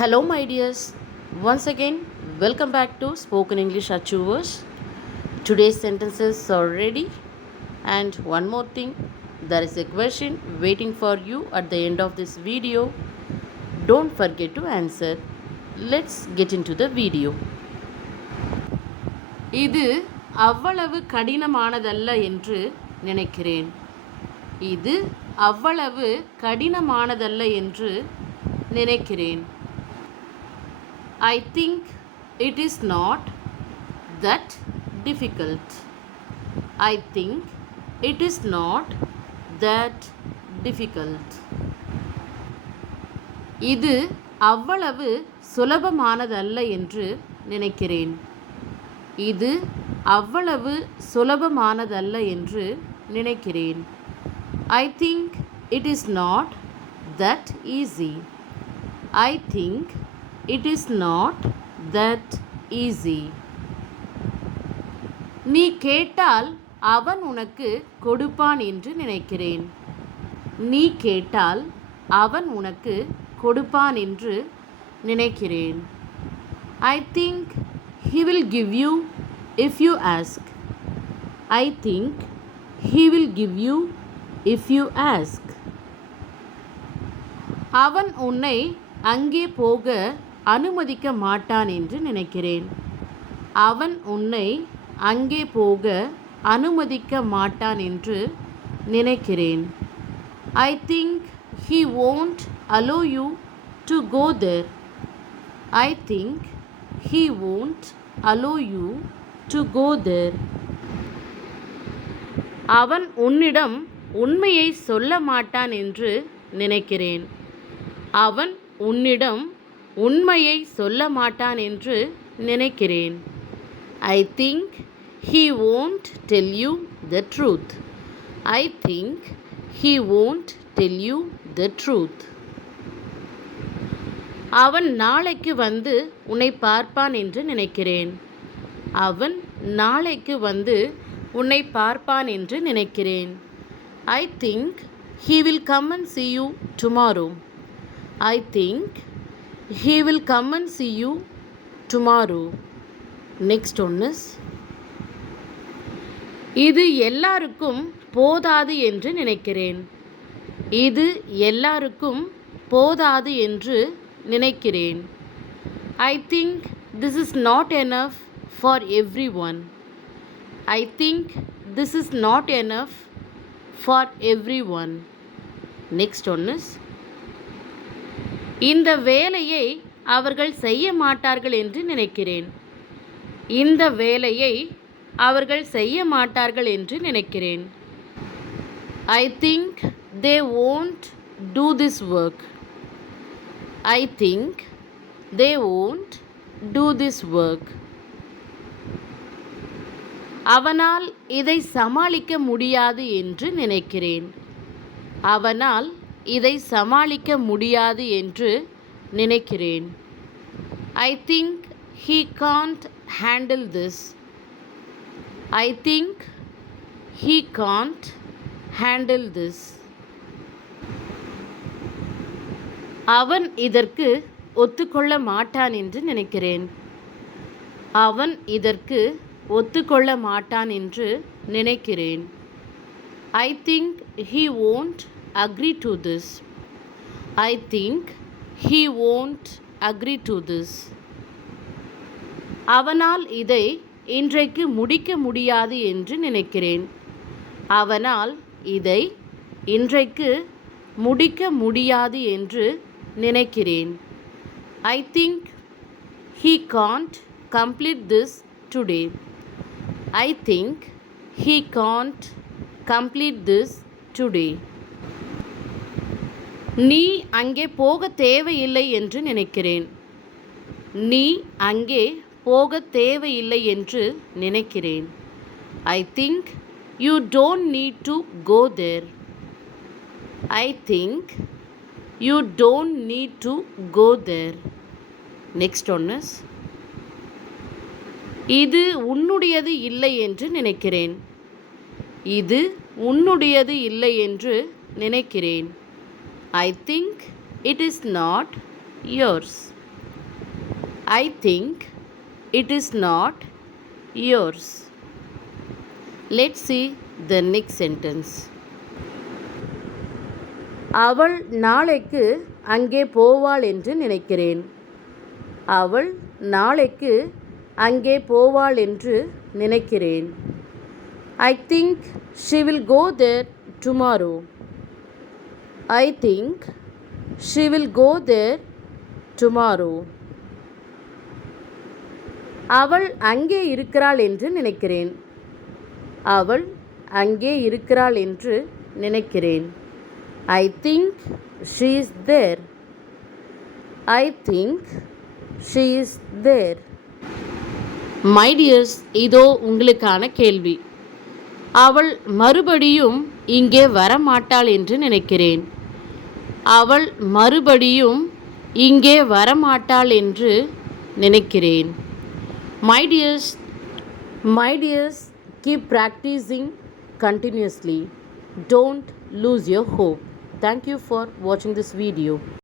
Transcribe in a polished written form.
Hello, my dears. Once again, welcome back to Spoken English Achievers. Today's sentences are ready. And one more thing, there is a question waiting for you at the end of this video. Don't forget to answer. Let's get into the video. இது அவ்வளவு கடினமானதல்ல என்று நினைக்கிறேன். இது அவ்வளவு கடினமானதல்ல என்று நினைக்கிறேன். I think it is not that difficult. I think it is not that difficult. இது அவ்வளவு சுலபமானதல்ல என்று நினைக்கிறேன். இது அவ்வளவு சுலபமானதல்ல என்று நினைக்கிறேன். I think it is not that easy. I think it is not that easy. நீ கேட்டால் அவன் உனக்கு கொடுப்பான் என்று நினைக்கிறேன். நீ கேட்டால் அவன் உனக்கு கொடுப்பான் என்று நினைக்கிறேன். I think he will give you if you ask. I think he will give you if you ask. அவன் உன்னை அங்கே போக அனுமதிக்க மாட்டான் என்று நினைக்கிறேன். அவன் உன்னை அங்கே போக அனுமதிக்க மாட்டான் என்று நினைக்கிறேன். I think he won't allow you to go there. I think he won't allow you to go there. அவன் உன்னிடம் உண்மையை சொல்ல மாட்டான் என்று நினைக்கிறேன். அவன் உன்னிடம் உண்மையை சொல்ல மாட்டான் என்று நினைக்கிறேன். I think he won't tell you the truth. I think he won't tell you the truth. அவன் நாளைக்கு வந்து உன்னை பார்ப்பான் என்று நினைக்கிறேன். அவன் நாளைக்கு வந்து உன்னை பார்ப்பான் என்று நினைக்கிறேன். I think he will come and see you tomorrow. I think he will come and see you tomorrow. Next one is, இது எல்லாருக்கும் போதாது என்று நினைக்கிறேன். இது எல்லாருக்கும் போதாது என்று நினைக்கிறேன். I think this is not enough for everyone. I think this is not enough for everyone. Next one is, இந்த வேலையை அவர்கள் செய்ய மாட்டார்கள் என்று நினைக்கிறேன். இந்த வேலையை அவர்கள் செய்ய மாட்டார்கள் என்று நினைக்கிறேன். I think they won't do this work. I think they won't do this work. அவனால் இதை சமாளிக்க முடியாது என்று நினைக்கிறேன். அவனால் இதை சமாளிக்க முடியாது என்று நினைக்கிறேன். I think he can't handle this. I think he can't handle this. அவன் இதற்கு ஒத்துக்கொள்ள மாட்டான் என்று நினைக்கிறேன். அவன் இதற்கு ஒத்துக்கொள்ள மாட்டான் என்று நினைக்கிறேன். I think he won't agree to this. I think he won't agree to this. அவனால் இதை இன்றைக்கு முடிக்க முடியாது என்று நினைக்கிறேன். அவனால் இதை இன்றைக்கு முடிக்க முடியாது என்று நினைக்கிறேன். I think he can't complete this today. I think he can't complete this today. நீ அங்கே போக தேவையில்லை என்று நினைக்கிறேன். நீ அங்கே போக தேவையில்லை என்று நினைக்கிறேன். I think you don't need to go there. I think you don't need to go there. Next one is, இது உன்னுடையது இல்லை என்று நினைக்கிறேன். இது உன்னுடையது இல்லை என்று நினைக்கிறேன். I think it is not yours. I think it is not yours. Let's see the next sentence. அவள் நாளைக்கு அங்கே போவாள் என்று நினைக்கிறேன். அவள் நாளைக்கு அங்கே போவாள் என்று நினைக்கிறேன். I think she will go there tomorrow. I think she will go there tomorrow. அவள் அங்கே இருக்கிறாள் என்று நினைக்கிறேன். அவள் அங்கே இருக்கிறாள் என்று நினைக்கிறேன். I think she is there. I think she is there. My dears, இதோ உங்களுக்கான கேள்வி. அவள் மறுபடியும் இங்கே வரமாட்டாள் என்று நினைக்கிறேன். அவள் மறுபடியும் இங்கே வரமாட்டாள் என்று நினைக்கிறேன். My dears, keep practicing continuously. Don't lose your hope. Thank you for watching this video.